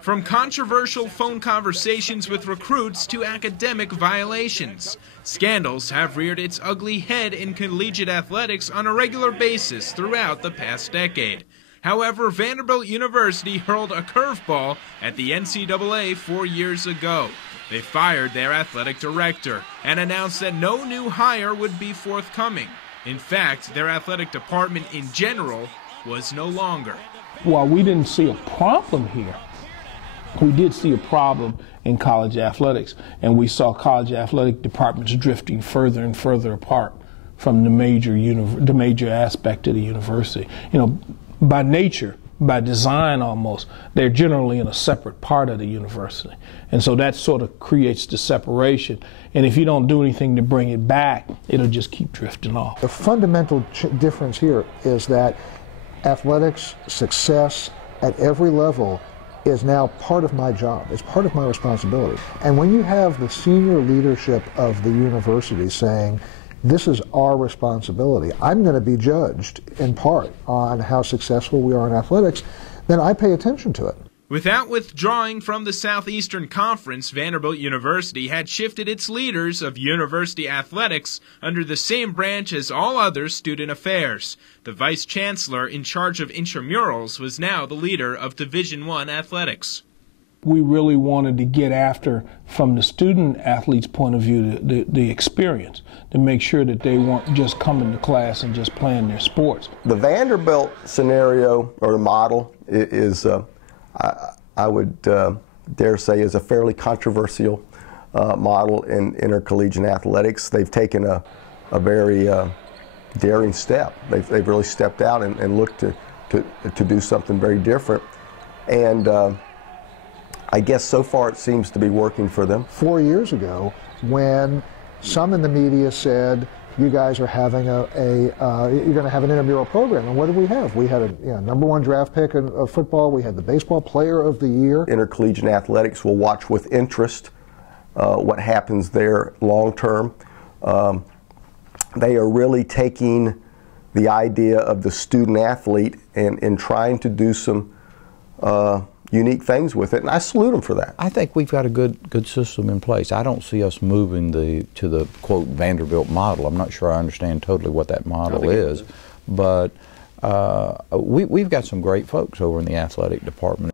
From controversial phone conversations with recruits to academic violations, scandals have reared its ugly head in collegiate athletics on a regular basis throughout the past decade. However, Vanderbilt University hurled a curveball at the NCAA 4 years ago. They fired their athletic director and announced that no new hire would be forthcoming. In fact, their athletic department in general was no longer. While we didn't see a problem here, we did see a problem in college athletics, and we saw college athletic departments drifting further and further apart from the major aspect of the university. You know, by nature, by design almost, they're generally in a separate part of the university. And so that sort of creates the separation. And if you don't do anything to bring it back, it'll just keep drifting off. The fundamental difference here is that athletics success at every level is now part of my job. It's part of my responsibility. And when you have the senior leadership of the university saying, this is our responsibility, I'm going to be judged in part on how successful we are in athletics, then I pay attention to it. Without withdrawing from the Southeastern Conference, Vanderbilt University had shifted its leaders of university athletics under the same branch as all other student affairs. The vice chancellor in charge of intramurals was now the leader of Division I athletics. We really wanted to get after, from the student athlete's point of view, the experience, to make sure that they weren't just coming to class and just playing their sports. The Vanderbilt scenario, or the model, is I would dare say is a fairly controversial model in intercollegiate athletics. They've taken a very daring step. They've really stepped out and looked to do something very different. And I guess so far it seems to be working for them. 4 years ago, when some in the media said, you guys are having you're going to have an intramural program. And what did we have? We had a #1 draft pick of football. We had the baseball player of the year. Intercollegiate athletics will watch with interest what happens there long term. They are really taking the idea of the student athlete and trying to do some unique things with it, and I salute them for that. I think we've got a good system in place. I don't see us moving to the quote Vanderbilt model. I'm not sure I understand totally what that model is, but we've got some great folks over in the athletic department.